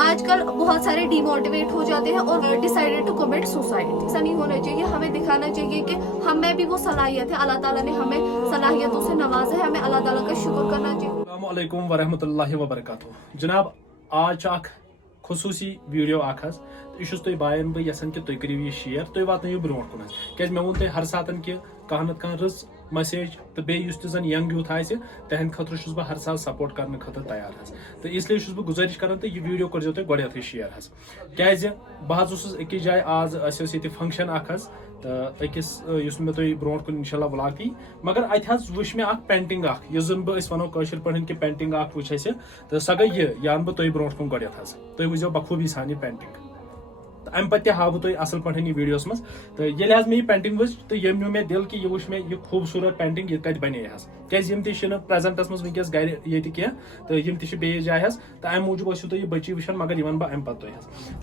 आजकल बहुत सारे डिमोटिवेट हो जाते हैं और डिसाइडेड टू कमिट सुसाइड। ऐसा नहीं होना चाहिए, हमें दिखाना चाहिए कि हम में भी वो सलाहियत है, अल्लाह ताला ने हमें सलाहियतों से नवाजा है, हमें अल्लाह ताला का शुक्र करना चाहिए। अस्सलामु अलैकुम वरहमतुल्लाहि वबरकातुहू। जनाब आज खसूसी वीडियो यह तुम बायन बह यसान कि तुम करो यह शेयर, तुम वातन ब्रो कुन क्या मे वोन तुम हर सात कि कह नत कह रज मैसेज तो बेस तन यंग यूथ आहद खतर बह हर साल सपोर्ट करने खतर तैयार तो इसलिए बह गुजारिश कर यह वीडियो कर तुम गोत शेयर क्या बह अकिस जाए आज फंक्शन तो अकिस मे तुम ब्रो कुन इंशाल्लाह व्लॉग दी मगर अत वुच मे पेंटिंग जन बस वनो कशर पे कि पेंटिंग वुच तो सह गई यह बह तुम ब्रो कुन गोत तुम वो बखूबी सान यह पेंटिंग तो अम पे हाव बह तुम असल पे वीडियोस मज तो ये मे पेंटिंग वच तो यम न्यू मे दिल कि यह वुच मे यह खूबसूरत पेंटिंग यह कत बने क्या प्रेजेंटस मज वनकस गर ये तो यम बे जाए तो अम मूजूब तुम यह बची वुचान मगर यह वन बह अम पे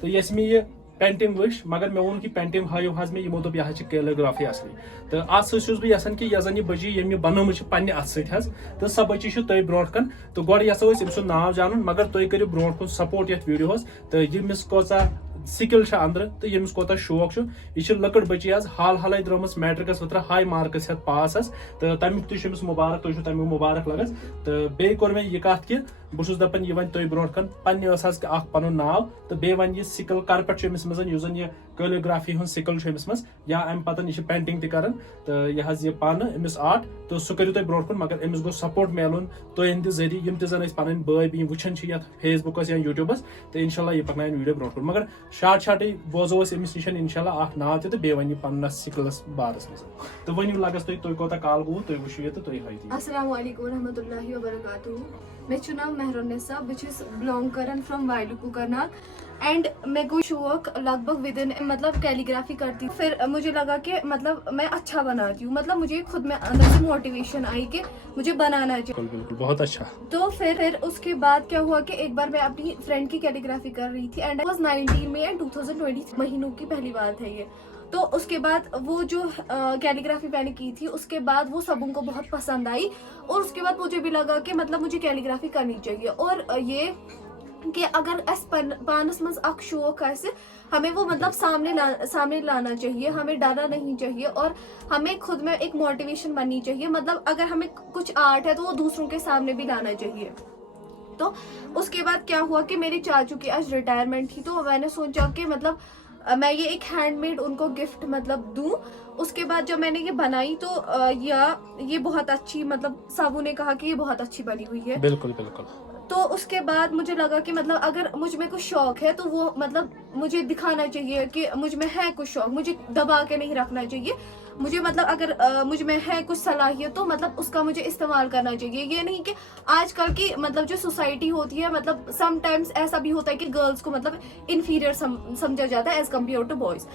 तो यस मे यह पेंटिंग वुच मगर मे वोन कि पेंटिंग हायो मे यमो दोप यह कैलीग्राफी असली तो अत सस यसान कि यह बची यम बनम पे अत तो सह बची तुम ब्रो कन तो गोड़ यशो अम सुंद नाव जान मगर तुम करो ब्रो कुन सपोर्ट ये वीडियोस तो यमिस कोचा स्किल अंदर तो यमिस कोता शौक यह लकड़ बची आज हाल हाल द्रमस मैट्रिकस वत्र हाई मार्कस हेत पास तो तमिक तुम मुबारक तुम तमिक मुबारक लगस तो बे कोर मे यह कत कि बहुत दपान यह वन तुम ब्रो कन पे नाव तो बे वन यह स्किल कर पे मज जन यह कैलीग्राफी हूँ स्किल मज या अम पतन यह पेंटिंग तक तो यह पान अमिस आर्ट तो सह करो तुम ब्रो कुन मगर अमिस गो सपोर्ट मिलन तुंद जरिए यम तन पे बई बी वुचान फेसबुक या यूट्यूबस तो इंशाल्लाह यह पकन वीडियो ब्रो कुन मगर शार्ट बोजो अमिस निश इंशाल्लाह नाव तो बे वन पन्ना स्किलस बारस मज तो वन लगस तुम कोता काल गो तुम वो तो तुम हाई। अस्सलामु अलैकुम रहमतुल्लाहि व बरकातुहू। मे नाम मेहरुन्निसा बस बिलोंग करन फ्रॉम वाइलुकु करनाल एंड मेरे को शौक लगभग विद इन मतलब कैलीग्राफी करती हूँ। फिर मुझे लगा कि मतलब मैं अच्छा बनाती हूँ, मतलब मुझे खुद में अंदर से मोटिवेशन आई कि मुझे बनाना चाहिए। बिल्कुल बहुत अच्छा। तो फिर उसके बाद क्या हुआ कि एक बार मैं अपनी फ्रेंड की कैलीग्राफी कर रही थी एंड वाज 19 में एंड 2020 महीनों की पहली बात है ये। तो उसके बाद वो जो कैलीग्राफी मैंने की थी उसके बाद वो सबों को बहुत पसंद आई और उसके बाद मुझे भी लगा कि मतलब मुझे कैलीग्राफी करनी चाहिए और ये कि अगर पानस मज अख शौक हमें वो मतलब सामने लाना चाहिए, हमें डरना नहीं चाहिए और हमें खुद में एक मोटिवेशन बननी चाहिए। मतलब अगर हमें कुछ आर्ट है तो वो दूसरों के सामने भी लाना चाहिए। तो उसके बाद क्या हुआ कि मेरे चाचू की आज रिटायरमेंट थी तो मैंने सोचा कि मतलब मैं ये एक हैंडमेड उनको गिफ्ट मतलब दूं। उसके बाद जब मैंने ये बनाई तो ये बहुत अच्छी मतलब सबों ने कहा कि ये बहुत अच्छी बनी हुई है। बिल्कुल बिल्कुल। तो उसके बाद मुझे लगा कि मतलब अगर मुझ में कुछ शौक है तो वो मतलब मुझे दिखाना चाहिए कि मुझ में है कुछ शौक, मुझे दबा के नहीं रखना चाहिए। मुझे मतलब अगर मुझ में है कुछ सलाहियत तो मतलब उसका मुझे इस्तेमाल करना चाहिए। ये नहीं कि आजकल की मतलब जो सोसाइटी होती है मतलब समटाइम्स ऐसा भी होता है कि गर्ल्स को मतलब इन्फीरियर समझा जाता है एज कम्पेयर टू बॉयज।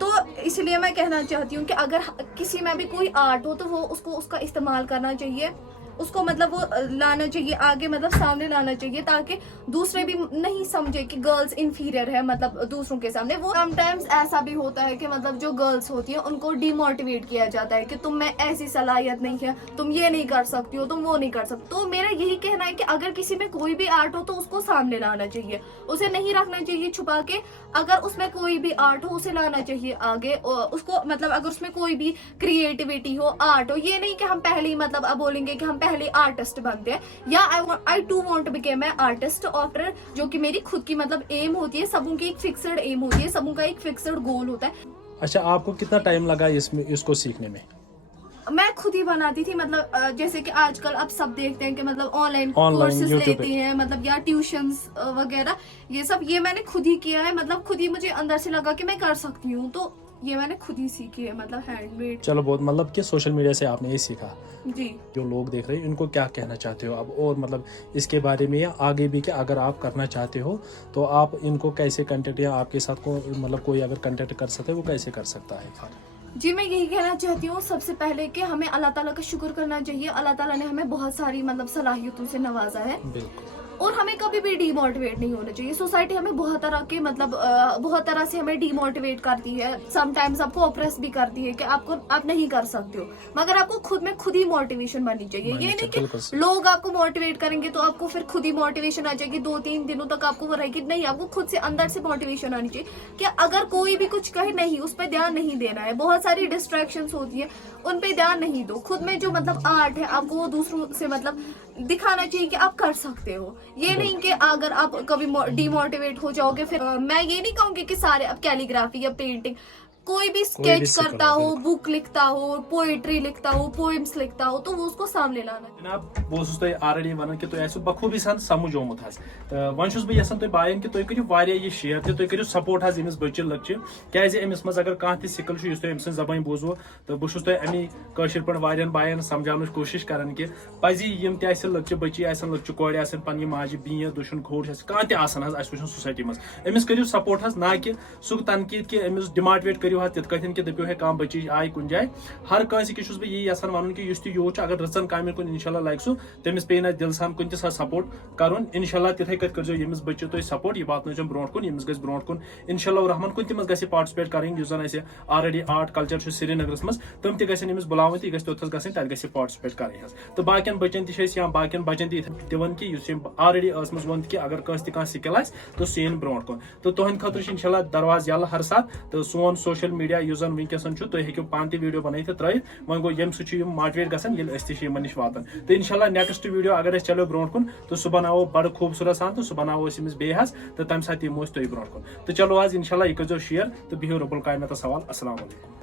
तो इसलिए मैं कहना चाहती हूँ कि अगर किसी में भी कोई आर्ट हो तो वो उसका इस्तेमाल करना चाहिए, उसको मतलब वो लाना चाहिए आगे, मतलब सामने लाना चाहिए ताकि दूसरे भी नहीं समझे कि गर्ल्स इन्फीरियर है मतलब दूसरों के सामने। वो समटाइम्स ऐसा भी होता है कि मतलब जो गर्ल्स होती है उनको डिमोटिवेट किया जाता है कि तुम में ऐसी सलाहियत नहीं है, तुम ये नहीं कर सकती हो, तुम वो नहीं कर सकती। तो मेरा यही कहना है कि अगर किसी में कोई भी आर्ट हो तो उसको सामने लाना चाहिए, उसे नहीं रखना चाहिए छुपा के। अगर उसमें कोई भी आर्ट हो उसे लाना चाहिए आगे, उसको मतलब अगर उसमें कोई भी क्रिएटिविटी हो, आर्ट हो, ये नहीं कि हम पहले ही मतलब अब बोलेंगे कि हम पहले आर्टिस्ट बनते हैं या I too want to become a artist after, जो कि मेरी खुद की मतलब एम होती है। सबों की एक फिक्स्ड एम होती है, सबों का एक फिक्स्ड गोल होता है। अच्छा आपको कितना टाइम लगा इसको सीखने में? मैं खुद ही बनाती थी मतलब जैसे कि आजकल अब सब देखते हैं कि मतलब ऑनलाइन कोर्सेज लेते हैं मतलब या ट्यूशंस वगैरह, ये सब ये मैंने खुद ही किया है। मतलब खुद ही मुझे अंदर से लगा कि मैं कर सकती हूँ तो ये मैंने खुद ही सीखी है मतलब हैंडमेड। चलो बहुत मतलब कि सोशल मीडिया से आपने ये सीखा जी। जो लोग देख रहे हैं इनको क्या कहना चाहते हो अब और मतलब इसके बारे में या आगे भी कि अगर आप करना चाहते हो तो आप इनको कैसे कांटेक्ट या आपके साथ को मतलब कोई अगर कांटेक्ट कर सकते है वो कैसे कर सकता है? जी मैं यही कहना चाहती हूँ सबसे पहले कि हमें अल्लाह ताला का शुक्र करना चाहिए। अल्लाह ताला ने हमें बहुत सारी मतलब सलाहियतों से नवाजा है। बिल्कुल। اور ہمیں کبھی بھی ڈیموٹیویٹ نہیں ہونا چاہیے. سوسائٹی ہمیں بہت طرح کے مطلب بہت طرح سے ہمیں ڈیموٹیویٹ کرتی ہے, سم ٹائمز آپ کو اوپریس بھی کرتی ہے کہ آپ نہیں کر سکتے ہو, مگر آپ کو خود میں خود ہی موٹیویشن بننی چاہیے. یہ نہیں کہ لوگ آپ کو موٹیویٹ کریں گے تو آپ کو پھر خود ہی موٹیویشن آ جائے گی, 2-3 دنوں تک آپ کو وہ رہے گی. نہیں, آپ کو خود سے اندر سے موٹیویشن آنی چاہیے کہ اگر کوئی بھی کچھ کہے نہیں, اس پہ دھیان نہیں دینا ہے. بہت ساری ڈسٹریکشنز ہوتی ہیں, ان پہ دھیان نہیں دو. خود میں جو مطلب آرٹ ہے آپ کو وہ دوسروں سے مطلب دکھانا چاہیے کہ آپ کر سکتے ہو. یہ نہیں کہ اگر آپ کبھی ڈی موٹیویٹ ہو جاؤ گے, پھر میں یہ نہیں کہوں گی کہ سارے اب کیلیگرافی یا پینٹنگ, کوئی بھی اسکیچ کرتا ہو, بک لکھتا ہو, پوئٹری لکھتا ہو, پوئمس لکھتا ہو, تو وہ اس کو سامنے لانا. جناب بہت تھی آلریڈی ونان کہ تھی بخوبی سان سمجھ آمت حظ, تو ون چھس بہٕ یژھان تۄہہِ بایَن کہ تُہۍ کٔرِو واریاہ یہِ شیر تہِ, تُہۍ کٔرِو سپورٹ حظ أمِس بٔچہِ لۄکچہِ, کیازِ أمِس منٛز اگر کانٛہہ تہِ سِکل چھُ یُس تُہۍ أمۍ سٕنٛز زبٲنۍ بوٗزوٕ, تہٕ بہٕ چھُس تۄہہِ امی کٲشِر پٲٹھۍ واریاہن بایَن سمجھاونٕچ کوٗشِش کران کہ پزِ یِم تہِ اَسہِ لۄکچہِ بٔچی آسن, لۄکچہِ کورِ آسن, پننہِ ماجہِ بیٚنہِ دٔچھُن کھوٚر آسہِ, کانٛہہ تہِ آسن حظ اَسہِ وٕچھُن سوسایٹی منٛز, أمِس کٔرِو سپورٹ حظ, نہ کہ سُہ تنقیٖد کہ أمِس ڈِماٹویٹ کٔرِو حظ تِتھ کٲٹھۍ کہ دٔپِو ہے کانٛہہ بٔچی آیہِ کُنہِ جایہِ. ہر کٲنٛسہِ کہِ چھُس بہٕ یی یژھان وَنُن کہ یُس تہِ یوٗتھ چھُ اگر رٕژن کامٮ۪ن کُن انشاء اللہ لگہِ سُہ, تٔمِس پیٚیہِ نہٕ دِلہٕ سان کُنہِ تہِ ساتہٕ سپورٹ کرُن. انشاء اللہ تِتھٕے کٔٹھۍ کٔرزیٚو ییٚمِس بٔچہِ تُہۍ سپورٹ, یہِ واتنٲیزیٚن برونٛٹھ کُن, ییٚمِس گژھِ برونٛٹھ کُن انشاء اللہ الرحمان. کُنہِ تہِ منٛز گژھِ پاٹسِپیٹ کرٕنۍ, یُس زن اَسہِ آلریڈی آرٹ کلچر چھُ سری نگرس منٛز, تِم تہِ گژھن أمِس بُلاوٕنۍ تہٕ یہِ گژھِ توٚتتھس گژھٕنۍ, تتہِ گژھِ پاٹسِپیٹ کرٕنۍ حظ. تہٕ باقین بچن تہِ چھِ أسۍ یا باقین بچن تہِ دِوان کہ یُس أمۍ آلریڈی ٲسمٕژ ووٚن کہ اگر کٲنٛسہِ تہِ کانٛہہ سِکل آسہِ تہٕ سُہ یِن برونٛٹھ کُن. تہٕ تُہنٛدِ خٲطرٕ چھُ انشاء اللہ دروازٕ یلہٕ ہر ساتہٕ, تہٕ سون سوشل میڈیا یُس زن ونکیٚسن چھُ, تُہۍ ہیٚکِو پانہٕ تہِ ویڈیو بنٲیِتھ تہٕ ترٲیِتھ. وۄنۍ گوٚو ییٚمہِ سۭتۍ چھِ یِم ماٹویٹ گژھان ییٚلہِ أسۍ تہِ چھِ یِمن نِش واتان. تہٕ انشاء اللہ نیکسٹ ویڈیو اگر أسۍ چلو برونٛٹھ کُن تہٕ سُہ بناوو بڑٕ خوٗبصوٗرت سان, تہٕ سُہ بناوو أسۍ أمِس بیٚیہِ حظ, تہٕ تمہِ ساتہٕ یِمو أسۍ تُہۍ برونٛٹھ کُن. تہٕ چلو حظ انشاء اللہ یہِ کٔرزیٚو شیر, تہٕ بِہِو رۄب الکایناتس حوالہٕ. السلام علیکم.